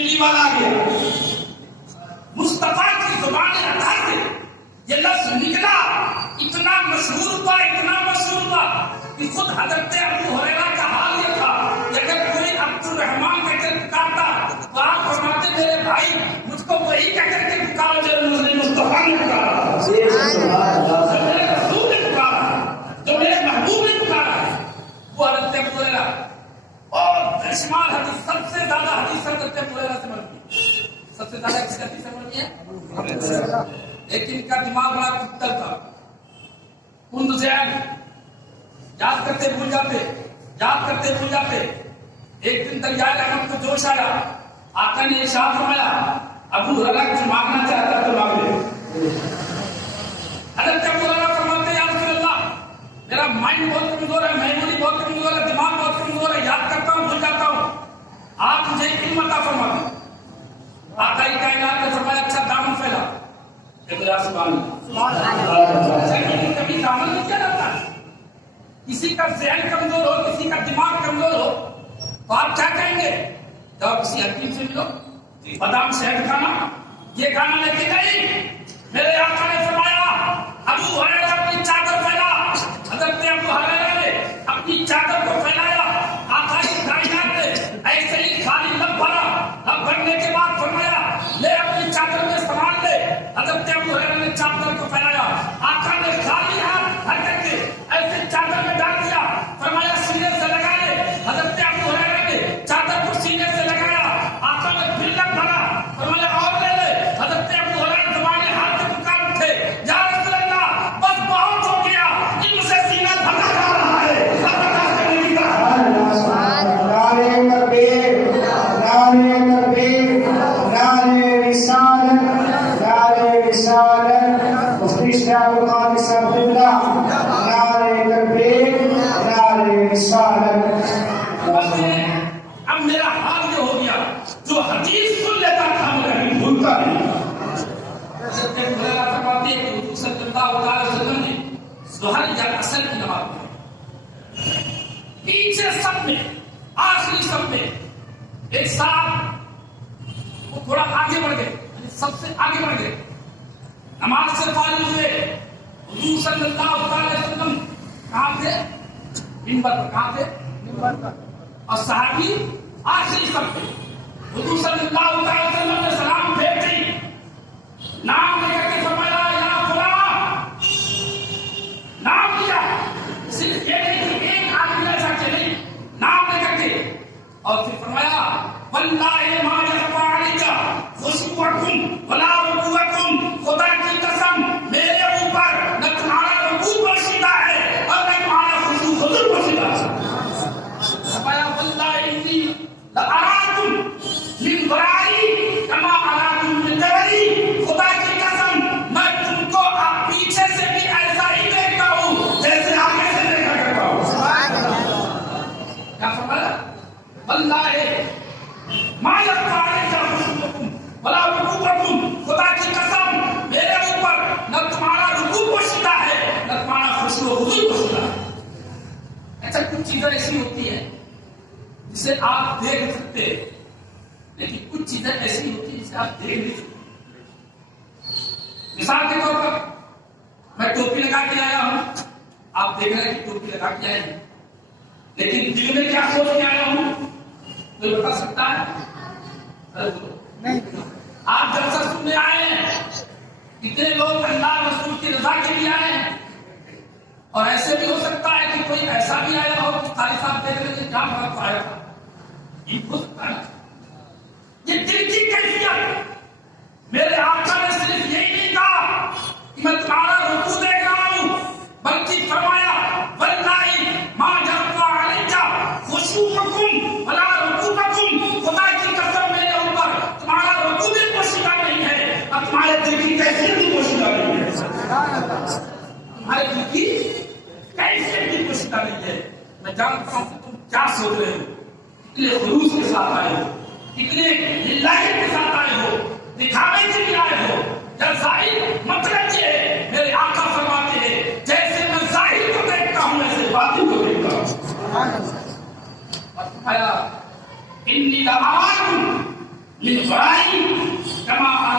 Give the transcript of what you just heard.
والا آ گیا مصطفیٰ کی زبان ادا سے یہ لفظ نکلا، اتنا مشہور ہوا کہ خود حضرت ابو ہریرہ کا حال یہ تھا کہ اگر کوئی عبد الرحمان کہہ کر پکارتا تو آپ فرماتے میرے بھائی مجھ کو وہی کہہ کر کے پکارا جو میرے مصطفیٰ نے پکارا، جو میرے رسول نے پکارا، جو میرے محبوب نے پکارا، وہ حضرت ابو ہریرہ اور بے شمار حدیث، سب سے زیادہ حدیث حضرت ابو ہریرہ سے مروی ہے، سب سے زیادہ کس حدیث سے مروی ہے؟ لیکن ان کا دماغ بڑا کتل تھا، کند سے یاد کرتے بھول جاتے. ایک دن دریائے رحمت کو جوش آیا، آقا نے ارشاد فرمایا ابو ہریرہ کچھ مانگنا چاہتا ہے تو مانگ لے. حضرت ابو ہریرہ فرماتے یا رسول اللہ میرا مائنڈ بہت کمزور ہے، میموری بہت کمزور ہے، دماغ بہت کمزور ہے، یاد کرتا ہوں بھول جاتا ہوں، آپ مجھے علم عطا فرما دیں. آقا کائنات نے فرمایا اچھا دامن پھیلا. سبحان اللہ. کبھی دامن نہیں کیا جاتا ہے؟ کسی کا ذہن کمزور ہو، کسی کا دماغ کمزور ہو تو آپ کیا کہیں گے؟ جب کسی حکیم سے ملو، بادام شہد کھانا، یہ کھانا لے کے گئی. میرے آقا نے فرمایا ابو ہریرہ اپنی چادر پھیلا. حضرت ابو ہریرہ نے اپنی چادر کو پھیلایا. آقا کی کائنات نے ایسے ہی خالی لب بھرا، لب بھرنے کے بعد فرمایا لے اپنی چادر میں سامان لے. حضرت ابو ہریرہ نے چادر کو پھیلایا. آقا نے خالی ہاتھ بھر کر کے ایسے چادر میں ڈال دیا. فرمایا سینے سے لگا لے. حضرت ابو ہریرہ نے چادر کو سینے سے لگایا. آقا نے پھر لب بھرا. فرمایا اور لے لے. حضرت ابو ہریرہ زبان ہاتھ سے پکار اٹھے یا رسول اللہ بس بہت ہو گیا، ان سے سینہ بھرا جا رہا ہے. اب میرا حال یہ ہو گیا جو حدیث سن لیتا تھا میں کبھی بھولتا نہیں. حضرت ابو ہریرہ فرماتے ہیں کہ حضور صلی اللہ علیہ وسلم نے ظہر یا عصر کی نماز پڑھی. پیچھے سب میں آخری سب میں ایک صاحب وہ تھوڑا آگے بڑھ گئے، سب سے آگے بڑھ گئے، نماز سے فارغ ہوئے. حضور صلی اللہ علیہ وسلم کہاں تھے؟ منبر پر. کہاں تھے؟ منبر پر. اور صحابی آخری سب پہ. حضور صلی اللہ علیہ وسلم نے سلام پھیر دی، نام لے کر کے فرمایا یا فلاں، نام لیا. صرف یہ نہیں کہ ایک آدمی ایسا کہ نہیں، نام لے کر کے. اور پھر فرمایا واللہ ما یخفی علیک خشوعکم ولا رکوعکم، خدا کی قسم میرے اوپر نہ تمہارا رکوع پوشیدہ ہے اور نہ تمہارا خشوع پوشیدہ ہے. فرمایا واللہ انی لأراکم من ورائی کما اراکم من قبلی، خدا کی قسم میں تم کو پیچھے سے بھی ایسا ہی دیکھتا ہوں جیسے آگے سے دیکھا کرتا ہوں. کیا فرمایا؟ واللہ ما یخفی علیک خشوعکم ولا رکوعکم، خدا کی قسم میرے اوپر نہ تمہارا رکوع پوشیدہ ہے نہ تمہارا خشوع پوشیدہ ہے. ایسا کچھ چیزیں ایسی ہوتی ہیں جسے آپ دیکھ سکتے ہیں، لیکن کچھ چیزیں ایسی ہوتی ہیں جسے آپ دیکھ نہیں سکتے. مثال کے طور پر میں ٹوپی لگا کے آیا ہوں، آپ دیکھ رہے ہیں کہ ٹوپی لگا کے آئے ہیں، لیکن دل میں کیا سوچ کے آیا ہوں کوئی بتا سکتا ہے؟ نہیں. آپ جلسہ سننے آئے ہیں، کتنے لوگ اللہ رسول کی رضا کے لیے آئے ہیں. اور ایسے بھی ہو سکتا ہے کہ کوئی ایسا بھی آیا ہو کہ قاری صاحب دیکھ رہے تھے کیا بات آیا تھا. یہ ہو سکتا ہے. یہ دل کی کیفیت. میرے آقا نے صرف یہی نہیں کہا کہ میں تمہارا رکوع دیکھ رہا ہوں، بلکہ فرمایا واللہ ما یخفی علیک خشوعکم ولا رکوعکم، خدا کی قسم میرے اوپر تمہارا رکوع بھی پوشیدہ نہیں ہے اور تمہارے دل کی کیفیت بھی پوشیدہ نہیں ہے. تمہارے دل کی کیفیت بھی پوشیدہ نہیں ہے. میں جانتا ہوں کہ تم کیا سوچ رہے ہو، کتنے خلوص کے ساتھ آئے ہو، کتنے للہیت کے ساتھ آئے ہو، دکھاوے کے لیے آئے ہو. جب ظاہر مطلب یہ ہے، میرے آقا فرماتے ہیں جیسے میں ظاہر کو دیکھتا ہوں ویسے باطن کو دیکھتا ہوں. اور فرمایا انی لأراکم للفرائض كما